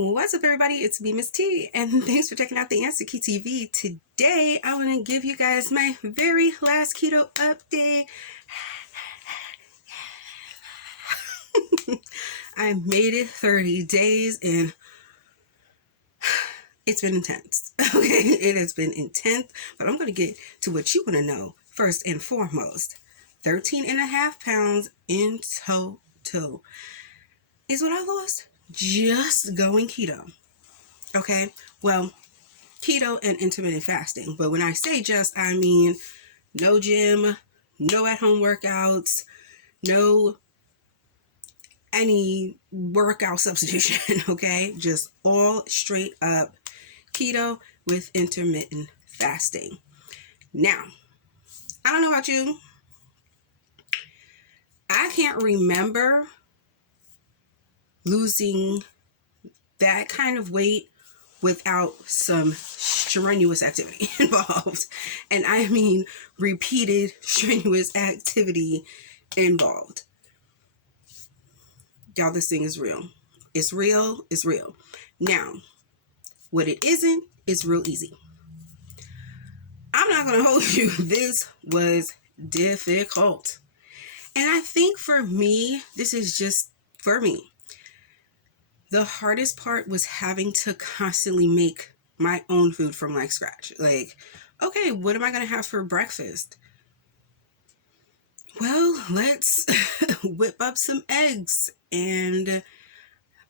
What's up, everybody? It's me, Miss T, and thanks for checking out the Answer Key TV. Today, I want to give you guys my very last keto update. I made it 30 days, and it's been intense. Okay, it has been intense, but I'm going to get to what you want to know first and foremost. 13 and a half pounds in total is what I lost just going keto. Okay, well, keto and intermittent fasting. But when I say just, I mean no gym, no at-home workouts, no any workout substitution, okay? Just all straight up keto with intermittent fasting. Now, I don't know about you. I can't remember losing that kind of weight without some strenuous activity involved. And I mean repeated strenuous activity involved. Y'all, this thing is real. It's real. It's real. Now, what it isn't is real easy. I'm not going to hold you. This was difficult. And I think for me, this is just for me. The hardest part was having to constantly make my own food from like scratch. Like, okay, what am I going to have for breakfast? Well, let's whip up some eggs and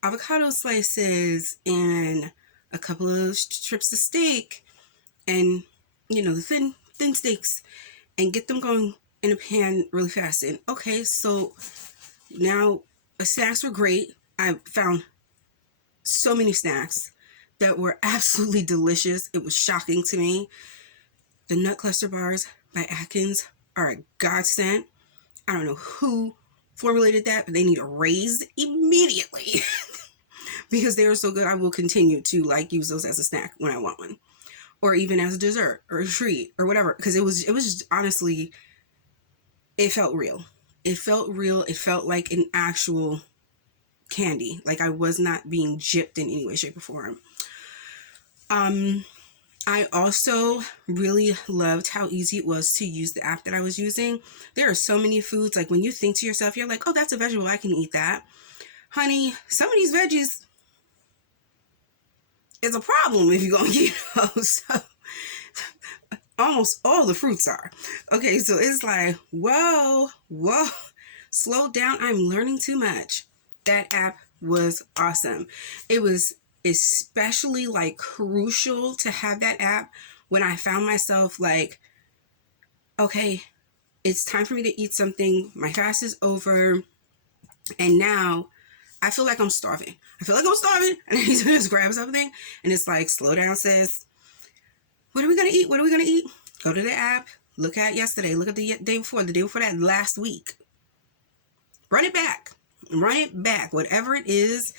avocado slices and a couple of strips of steak and, the thin steaks, and get them going in a pan really fast. And okay, so now snacks were great. I found so many snacks that were absolutely delicious. It was shocking to me. The nut cluster bars by Atkins are a godsend. I don't know who formulated that, but they need a raise immediately because they are so good. I will continue to use those as a snack when I want one, or even as a dessert or a treat or whatever, because it was honestly, it felt real. It felt real. It felt like an actual candy. Like I was not being gypped in any way, shape, or form. I also really loved how easy it was to use the app that I was using. There are so many foods, like when you think to yourself, you're like, oh, that's a vegetable, I can eat that. Honey, some of these veggies is a problem if you're going to keto. So almost all the fruits are. Okay, so it's like, whoa, slow down. I'm learning too much. That app was awesome. It was especially crucial to have that app when I found myself okay, it's time for me to eat something. My fast is over. And now I feel like I'm starving. And I need to just grab something. And it's like, slow down, sis. What are we going to eat? Go to the app. Look at yesterday. Look at the day before that, last week. Run it back. Whatever it is,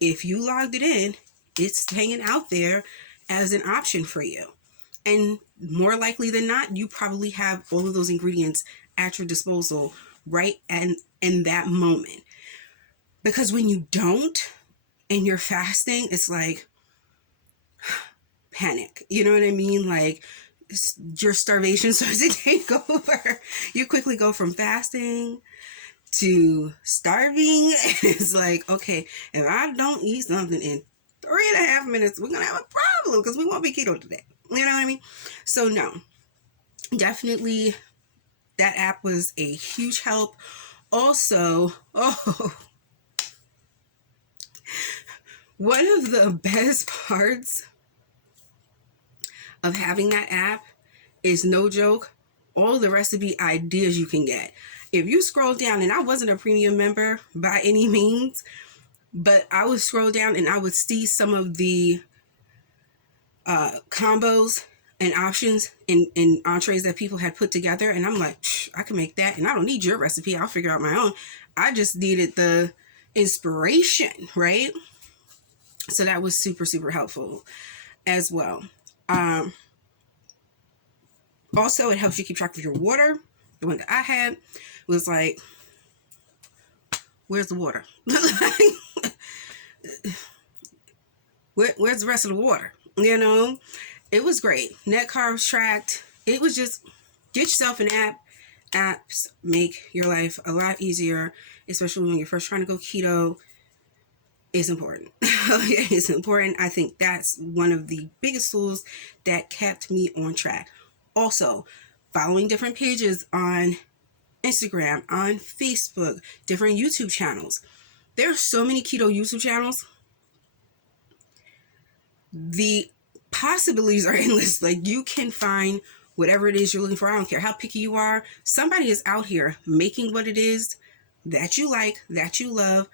if you logged it in, it's hanging out there as an option for you. And more likely than not, you probably have all of those ingredients at your disposal right in that moment. Because when you don't and you're fasting, it's like panic. You know what I mean? Your starvation starts to take over. You quickly go from fasting to starving. And it's like, okay, if I don't eat something in 3.5 minutes, we're going to have a problem because we won't be keto today. You know what I mean? So no, definitely that app was a huge help. Also, one of the best parts of having that app is, no joke, all the recipe ideas you can get. If you scroll down, and I wasn't a premium member by any means, but I would scroll down and I would see some of the combos and options and entrees that people had put together. And I'm like, I can make that. And I don't need your recipe. I'll figure out my own. I just needed the inspiration, right? So that was super, super helpful as well. Also, it helps you keep track of your water. The one that I had was like, where's the water? Where's the rest of the water? You know, it was great. Net carbs tracked. It was just, get yourself an app. Apps make your life a lot easier, especially when you're first trying to go keto. It's important. It's important. I think that's one of the biggest tools that kept me on track. Also, following different pages on Instagram, on Facebook, different YouTube channels. There are so many keto YouTube channels. The possibilities are endless. Like, you can find whatever it is you're looking for. I don't care how picky you are. Somebody is out here making what it is that you like, that you love,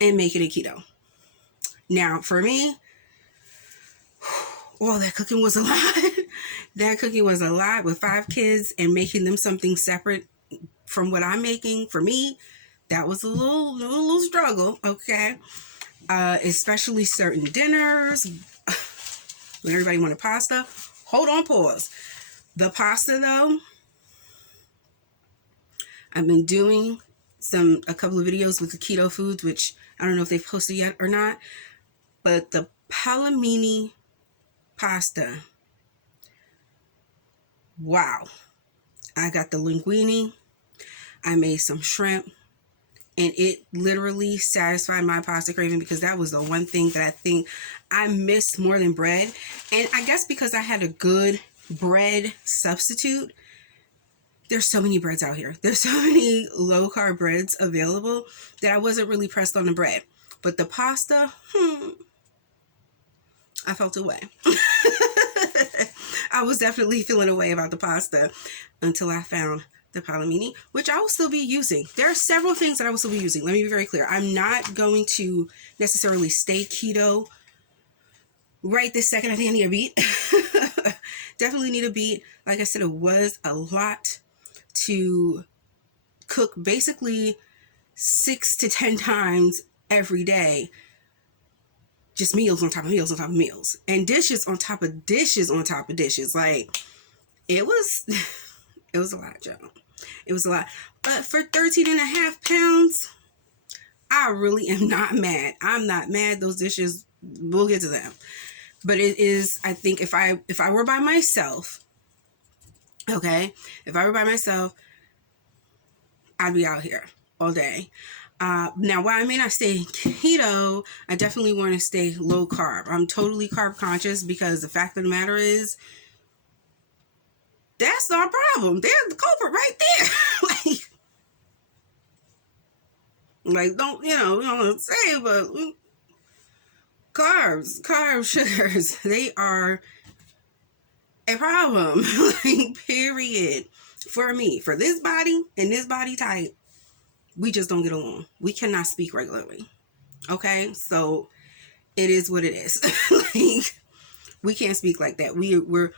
and making it keto. Now, for me, that cooking was a lot. That cooking was a lot with 5 kids and making them something separate from what I'm making. For me, that was a little struggle, okay? Especially certain dinners. When everybody wanted pasta. Hold on, pause. The pasta, though, I've been doing a couple of videos with the keto foods, which I don't know if they've posted yet or not. But the palmini pasta, wow. I got the linguine. I made some shrimp. And it literally satisfied my pasta craving, because that was the one thing that I think I missed more than bread. And I guess because I had a good bread substitute, there's so many breads out here. There's so many low carb breads available that I wasn't really pressed on the bread. But the pasta, I felt away. I was definitely feeling away about the pasta until I found the palmini, which I will still be using. There are several things that I will still be using. Let me be very clear. I'm not going to necessarily stay keto right this second. I think I need a beat. Definitely need a beat. Like I said, it was a lot to cook basically 6 to 10 times every day. Just meals on top of meals on top of meals. And dishes on top of dishes on top of dishes. Like, it was a lot, Joe. It was a lot. But for 13.5 pounds, I really am not mad. I'm not mad. Those dishes, we'll get to them. But it is, I think, if I were by myself, okay, if I were by myself, I'd be out here all day. Now, while I may not stay keto, I definitely want to stay low carb. I'm totally carb conscious, because the fact of the matter is, that's our problem. There's the culprit right there. like, don't say it, but carbs, sugars, they are a problem. Like, period. For me, for this body and this body type, we just don't get along. We cannot speak regularly. Okay, so it is what it is. Like, we can't speak like that. We're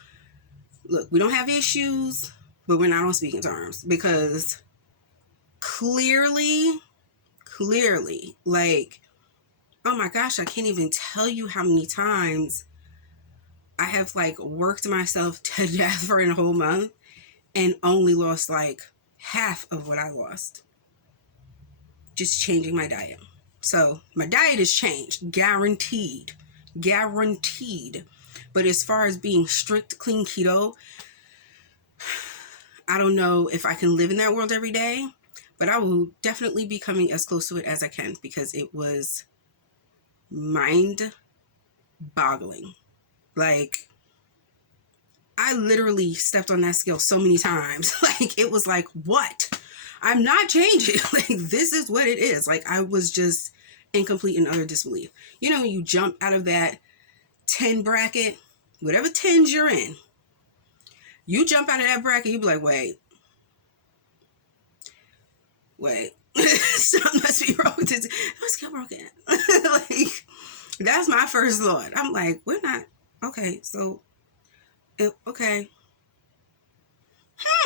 look, we don't have issues, but we're not on speaking terms, because clearly, like, oh my gosh, I can't even tell you how many times I have like worked myself to death for a whole month and only lost like half of what I lost. Just changing my diet. So my diet has changed, guaranteed. But as far as being strict clean keto, I don't know if I can live in that world every day, but I will definitely be coming as close to it as I can, because it was mind boggling. Like, I literally stepped on that scale so many times. Like, it was like, what? I'm not changing. Like, this is what it is. Like, I was just in complete and utter disbelief. You know, when you jump out of that 10 bracket, whatever 10s you're in, you jump out of that bracket, you be like, wait. Something must be wrong with this. Let's get broken. Like, that's my first thought. I'm like, we're not, okay, so, okay.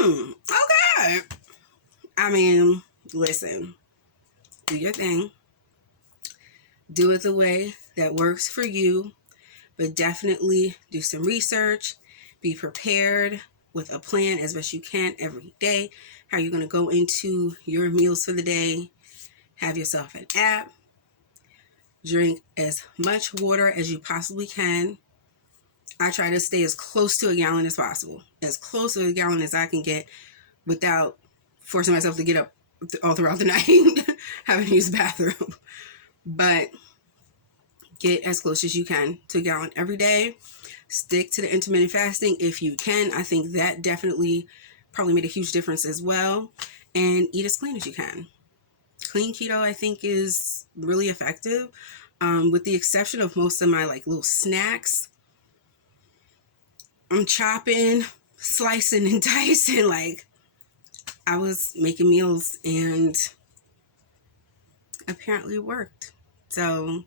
Okay. I mean, listen, do your thing. Do it the way that works for you, but definitely do some research. Be prepared with a plan as best you can every day. How you're going to go into your meals for the day. Have yourself an app. Drink as much water as you possibly can. I try to stay as close to a gallon as possible, as close to a gallon as I can get without forcing myself to get up all throughout the night having to use the bathroom. But get as close as you can to a gallon every day. Stick to the intermittent fasting if you can. I think that definitely probably made a huge difference as well. And eat as clean as you can. Clean keto, I think, is really effective. With the exception of most of my like little snacks, I'm chopping, slicing, and dicing. Like, I was making meals, and apparently it worked. So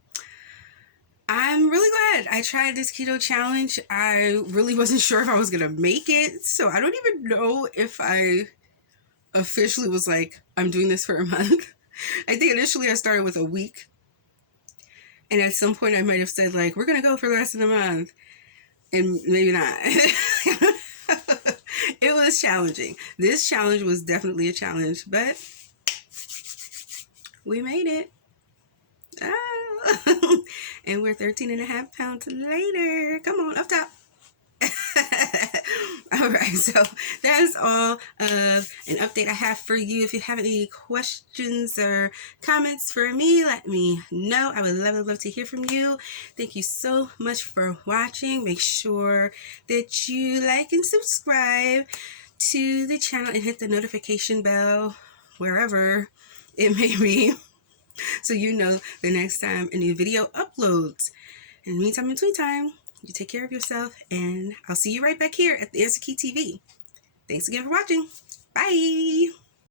I'm really glad I tried this keto challenge. I really wasn't sure if I was gonna make it, so I don't even know if I officially was like, I'm doing this for a month. I think initially I started with a week, and at some point I might have said like, we're gonna go for the rest of the month, and maybe not. It was challenging. This challenge was definitely a challenge, but we made it. Ah. And we're 13.5 pounds later. Come on, up top. All right, so that's all of an update I have for you. If you have any questions or comments for me, let me know. I would love to hear from you. Thank you so much for watching. Make sure that you like and subscribe to the channel and hit the notification bell wherever it may be, so you know the next time a new video uploads. In the meantime, in between time, you take care of yourself, and I'll see you right back here at the Answer Key TV. Thanks again for watching. Bye.